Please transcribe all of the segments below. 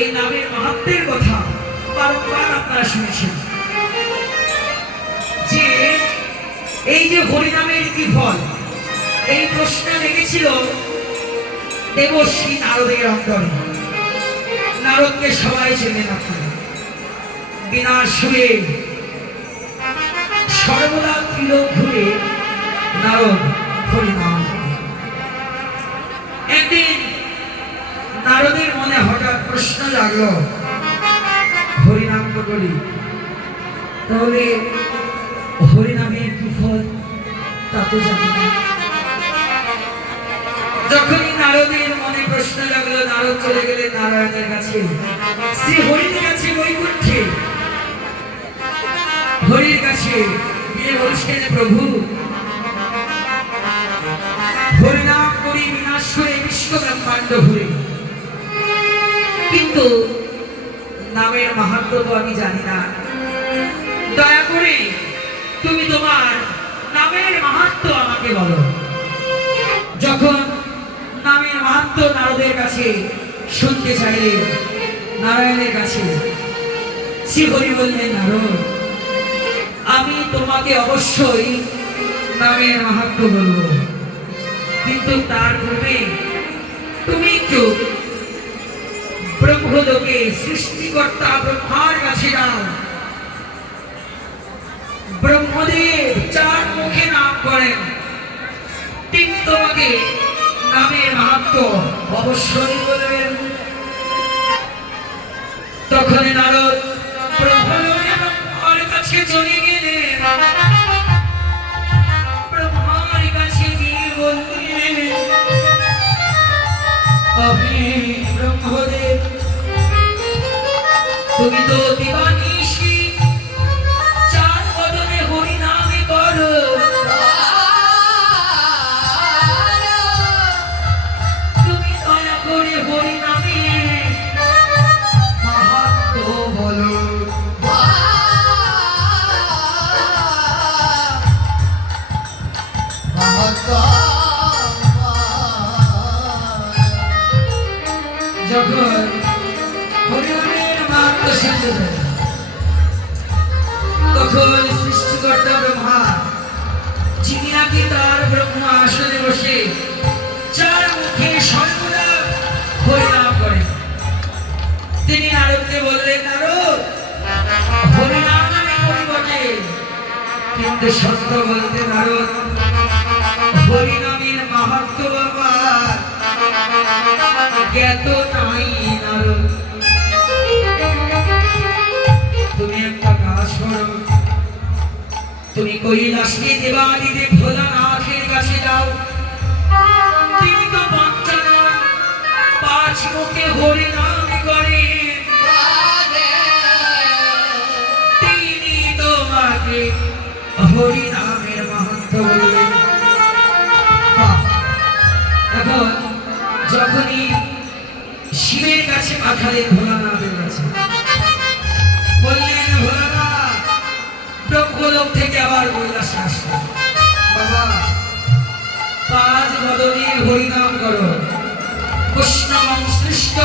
এই নামের মাহাত্ম্যের কথা বারবার আপনারা শুনেছেন যে এই যে হরিনামের কি ফল, এই প্রশ্ন লেগেছিল দেবশ্রী নারদের অন্তরে। নারদকে সবাই চেনেন আপনারা, বিনা সুরে সর্বদা ত্রিলোক ঘুরে নারদ হরিনাম। একদিন নারদের মনে হঠাৎ প্রশ্ন জাগলো, হরিনাম তো করি, তাহলে হরিনামের কি ফল তা তো জানি না। যখনই নারদের মনে প্রশ্ন জাগলো, নারদ চলে গেলেন নারায়ণের কাছে, শ্রী হরির কাছে, বৈকুণ্ঠে হরির কাছে গিয়ে বলছেন, প্রভু হরিনাম করি বিনাশ করে বিশ্ব ব্রহ্মাণ্ড ঘুরে, কিন্তু নামের মাহাত্ম্য তো আমি জানি না, দয়া করে তুমি তোমার নামের মাহাত্ম্য আমাকে বলো। যখন নামের মাহাত্ম্য নারদের কাছে শুনতে চাইলেন, নারায়ণের কাছে, শ্রী হরি বললেন, নারদ আমি তোমাকে অবশ্যই নামের মাহাত্ম্য বলবো, কিন্তু তার পূর্বে তুমি একটু ব্রহ্মলোকে সৃষ্টিকর্তা ব্রহ্মার কাছে যাও। ব্রহ্মদেব চার মুখে নাম করেন, তিনি তোমাকে নামের মাহাত্ম্য অবশ্যই বলবেন। তখন নারদ ব্রহ্মলোকে ব্রহ্মার কাছে চলে গেলেন, ব্রহ্মার কাছে গিয়ে বললেন, আমি ব্রহ্মদেব, তুমি তো দিবানিশি চার বদনে হরিনামে করো, তুমি দয়া করে হরিনামে মাহাত্ম্য বলো। যখন হরিনামের মাহাত্ম্য শুনতে পেলেন, তখন সৃষ্টিকর্তা ব্রহ্মা, যিনি নাকি তার ব্রহ্মা আসনে বসে চার মুখে সর্বদা হরিনাম করেন, তিনি নারদকে বললেন, নারদ হরিনাম আমি করি বটে, কিন্তু সত্য বলতে নারদ হরিনামের মাহাত্ম্য বাবার জ্ঞাত নাই। নারদ তুমি একটা কাজ করো, তুমি কৈলাসে দেবাদিদেব ভোলানাথের কাছে যাও, তিনি তো বাঞ্ছান পাঁচ মুখে হরিনাম করেন, তিনি তোমাকে হরিনামের মাহাত্ম্য বলবেন। এখন যখনই শিবের কাছে পাঠালেন, ভোলানাথের কাছে বললেন, ভোলানাথ ব্রহ্মলোক থেকে আবার কৈলাসে আসলেন, বাবা পাঁচ বদনে হরিনাম করো, বৈষ্ণবং সৃষ্ট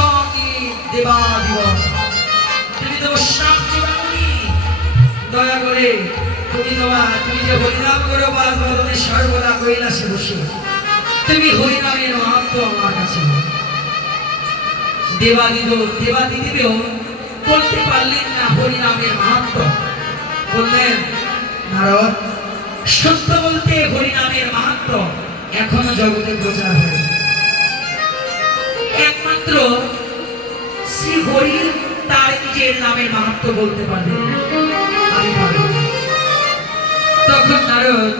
দেবাদিব, তুমি তো বৈষ্ণব জীবনী, দয়া করে তুমি যে হরিনাম করো পাঁচ বদনে সর্বদা কৈলাসে বসে, তুমি হরিনামের মাহাত্ম্য আমার কাছে। দেবাদিদেবও বলতে পারলেন না হরিনামের মাহাত্ম্য, বললেন, নারদ সত্য বলতে হরিনামের মাহাত্ম্য এখনো জগতে প্রচার হয়, একমাত্র শ্রী হরি তার নিজের নামের মাহাত্ম্য বলতে পারলেন, আমি পারব না। তখন নারদ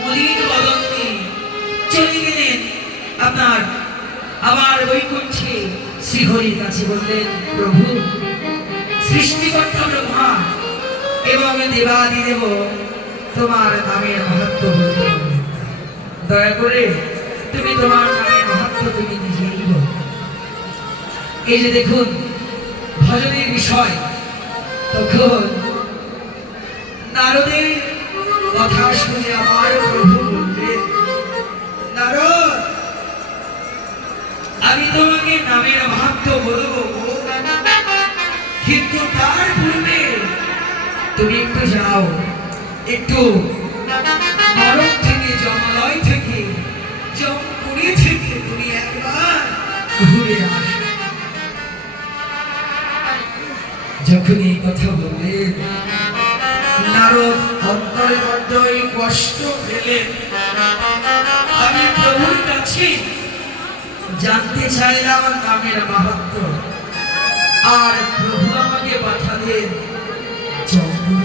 মলিন বদন নিয়ে চলে গেলেন আপনার আবার বৈকুণ্ঠে শ্রীহরির কাছে, বললেন, প্রভু সৃষ্টিকর্তা ব্রহ্মা এবং দেবাদিদেব তোমার নামের মাহাত্ম্য বলতে পারবে, দয়া করে তুমি তোমার নামের মাহাত্ম্য তুমি নিজেই বলো। এই যে দেখুন ভজনের বিষয়, তখন নারদের কথা শুনে আমার প্রভু বললেন, নারদ আমি তোমাকে নামের মাহাত্ম্য বলবো, কিন্তু তার পূর্বে তুমি একটু যাও, একটু নরক থেকে, জমালয় থেকে, জমপুরি থেকে তুমি একবার ঘুরে আসো। যখন এই কথা বললেন, নারদ অন্তরে বড্ডই কষ্ট পেলেন। আমি প্রভুর কাছে জানতে চাইলাম নামের মাহাত্ম্য, আর প্রভু আমাকে পাঠালেন জম্বু